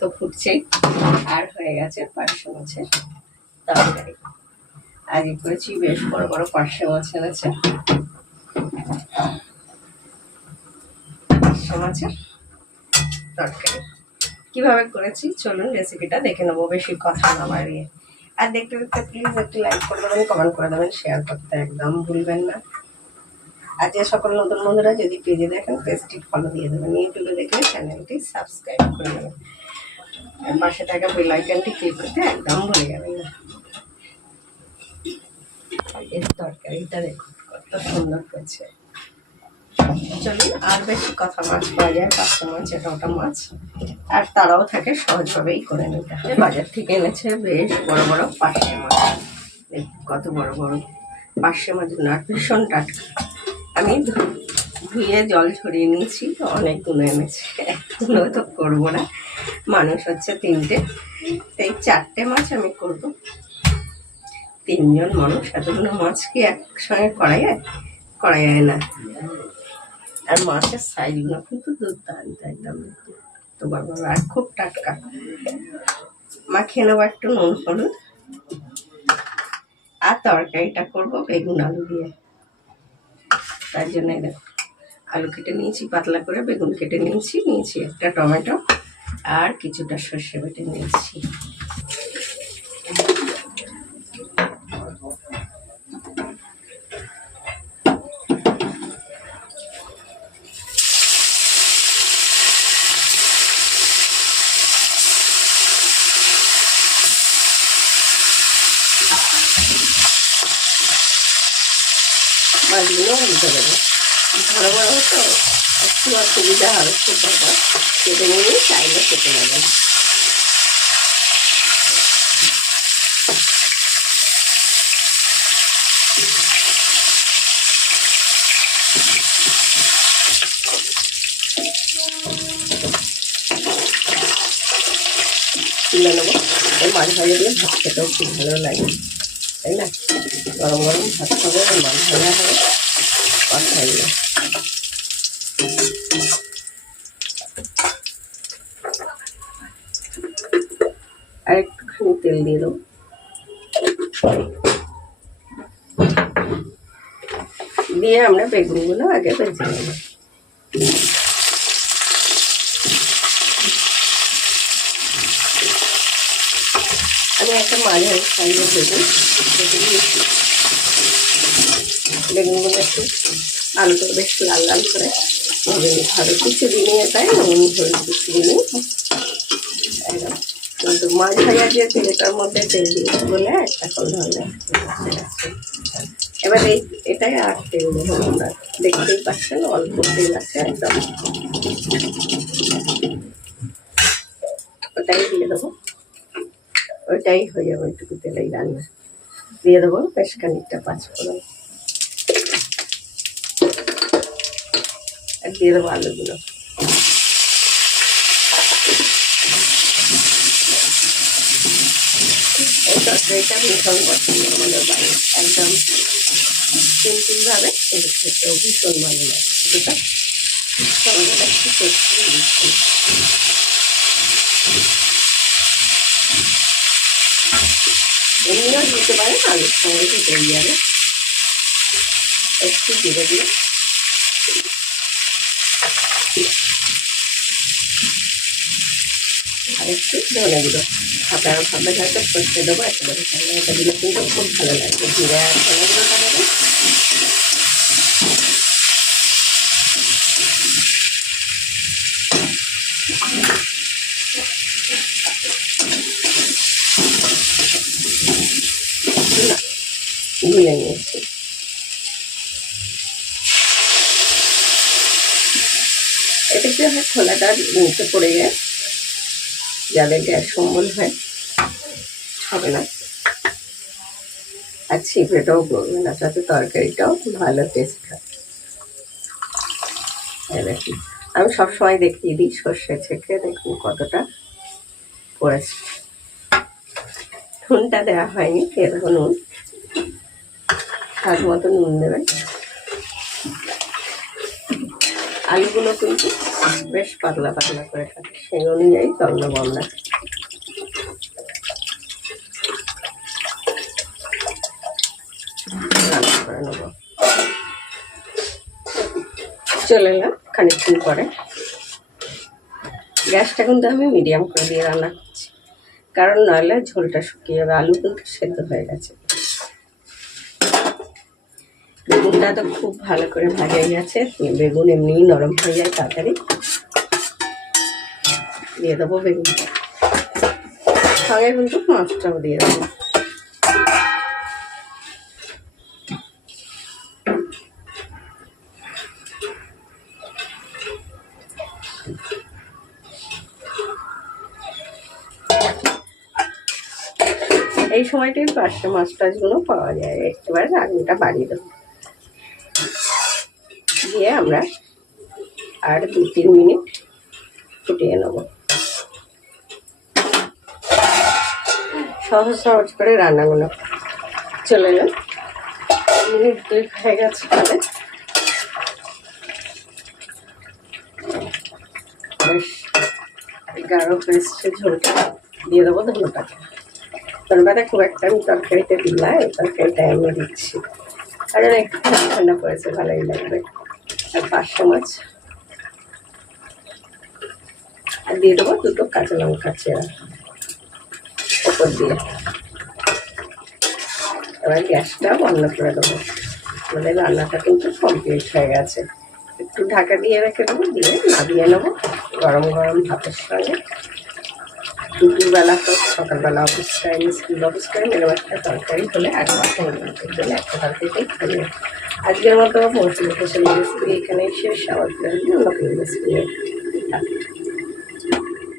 তো ফুটছেই। আর হয়ে গেছে পার্শে মাছের তরকারি। আজকে করেছি বেশ বড় বড় পার্শে মাছ এনেছে। পার্শে মাছের তরকারি। কীভাবে করেছি? চলুন রেসিপিটা দেখে নেব, বেশি কথা না বাড়িয়ে। আর দেখতে দেখতে প্লিজ একটু লাইক করে দেবেন কমেন্ট করে দেবেন শেয়ার করতে একদম ভুলবেন না। আর যে সকল নতুন বন্ধুরা যদি পেজে দেখেন পেজটি ফলো দিয়ে দেবেন। ইউটিউবে দেখলে চ্যানেলটি সাবস্ক্রাইব করে দেবেন আর পাশে থাকা বেল আইকনটি ক্লিক করতে একদম ভুলে যাবেন না এর তরকারিটা দেখুন, কত সুন্দর হয়েছে। চলুন, আর বেশি কথা মাছ পাওয়া যায় পাঁচশো মাছ এটা মাছ। আর তারাও থাকে, সহজভাবেই করে নিতে হয়। বাজার থেকে এনেছে বেশ বড় বড় পার্শে মাছ। কত বড় বড় পার্শে মাছ, না, ভীষণ টাটকা। আমি ধুয়ে জল ছড়িয়ে নিয়েছি অনেকগুলো এনেছে। একগুলো তো করব না। মানুষ হচ্ছে তিনটে। এই চারটে মাছ আমি করব। তিনজন মানুষ, এতগুলো মাছ কি একসঙ্গে করা যায়? করা যায় না। আর মাছের সাইজগুলো কিন্তু দুর্দান্ত একদম। তো বাবা, আর খুব টাটকা। মাখিয়ে নেব একটু নুন, হলুদ। আর তরকারিটা করব বেগুন আলু দিয়ে। তার জন্য আলু কেটে নিয়েছি, পাতলা করে বেগুন কেটে নিয়েছি নিয়েছি একটা টমেটো। আর কিছুটা সর্ষে বেটে নিয়েছি। মাছগুলো দিতে দেবো বড় বড় হতো, একটু অসুবিধা হবে ছোটো পর কেটে নিয়ে চাইলে কেটে নেবেন তুলে নেব এই মাছ ভাজা দিয়ে ভাত খেতেও খুব ভালো লাগে তাই না গরম গরম ভাত খাব আর মাছ ভাজা হবে কথাই না তেল দিয়ে দেবো দিয়ে আমরা বেগুনগুলো আগে ভেজে নেব। আমি একটা মাঝারি সাইজের বেগুন বেগুনগুলো একটু আলুটা বেশ লাল লাল করে হবে। কিছু দিনে তাই নুন, হলুদ কিছু দিনে কিন্তু মাছ ভাজা যে তেলটার মধ্যে তেল দিয়েছি বলে কল ধরলে এবার এই এটাই আর তেল দেবো আমরা। দেখতেই পাচ্ছেন, অল্প তেল আছে একদম। ওটাই দিয়ে দেবো। ওইটাই হয়ে যাবে ওইটুকু তেলেই রান্না দিয়ে দেবো বেশ খানিকটা পাঁচ ফোড়ন আর দিয়ে দেবো আলুগুলো। তরকারিটা ভীষণ পছন্দ আমাদের বাড়ি একদম সিম্পলভাবে কিন্তু খেতেও ভীষণ ভালো লাগে। এটা সঙ্গে একটু টেস্টি দিচ্ছি এমনিও দিতে পারেন আলুর সঙ্গে দিতে যাবে একটু ধীরে ধীরে আর একটু ধনে হয়তো দেবো একেবারে এটা দিলে কিন্তু খুব ভালো লাগবে জিরে আর ধনে গুঁড়োটা এতে কি হয়? খোলাটা নিচে পড়ে যায়। যাদের গ্যাস সম্বল হয়, হবে না। আর ছিপড়েটাও করবে না, তাতে তরকারিটাও ভালো টেস্ট হয়। আমি সবসময় দেখিয়ে দিই সর্ষে ছেঁকে, দেখুন কতটা পড়েছে নুনটা দেওয়া হয়নি এ দেখো নুন। স্বাদ মতো নুন দেবেন। আলুগুলো কিন্তু বেশ পাতলা পাতলা করে কাটে। সেই অনুযায়ী নেব আমরা রান্না করে চলে এলাম খানিকক্ষণ পরে। গ্যাসটা কিন্তু আমি মিডিয়াম করে দিয়ে রান্না করছি। কারণ নাহলে ঝোলটা শুকিয়ে যাবে, আলু কিন্তু সেদ্ধ হয়ে গেছে। বেগুনটা তো খুব ভালো করে ভাজাই আছে। বেগুন এমনিই নরম হয়ে যায় তাড়াতাড়ি। দিয়ে দেবো বেগুনটা। সঙ্গে কিন্তু মাছটাও দিয়ে দেবো। এই সময়টাই পাঁচটা মাছ টাছগুলো পাওয়া যায়। একেবারে আগুনটা বাড়িয়ে দেবো। দিয়ে আমরা আর দু, তিন মিনিট ফুটিয়ে নেব। সহজ সহজ করে রান্নাগুলো চলে এলো। মিনিট দুই হয়ে গেছে তাহলে গাঢ় হয়েছে ঝোলটা দিয়ে দেবো ধনে পাতা খুব একটা আমি তরকারিতে এই তরকারিটা আমি দিচ্ছি। কারণ একটু ঠান্ডা পড়েছে, ভালোই লাগবে। আর পাঁচশো মাছ। আর দিয়ে দেবো দুটো কাঁচা লঙ্কা চেরা। ওপর দিয়ে। এবার গ্যাসটা বন্ধ করে দেবো। আমাদের রান্নাটা কিন্তু কমপ্লিট হয়ে গেছে। একটু ঢাকা দিয়ে রেখে দেবো, দিয়ে নামিয়ে নেব গরম গরম ভাতের সঙ্গে। দুপুরবেলা তো সকালবেলা office time school office time এরকম একটা তরকারি হলে একবার একটা তরকারিটাই খেয়ে আজকের মতো মোটিভেশন রেসিপি এখানেই শেষ আবার অন্য কোনো রেসিপি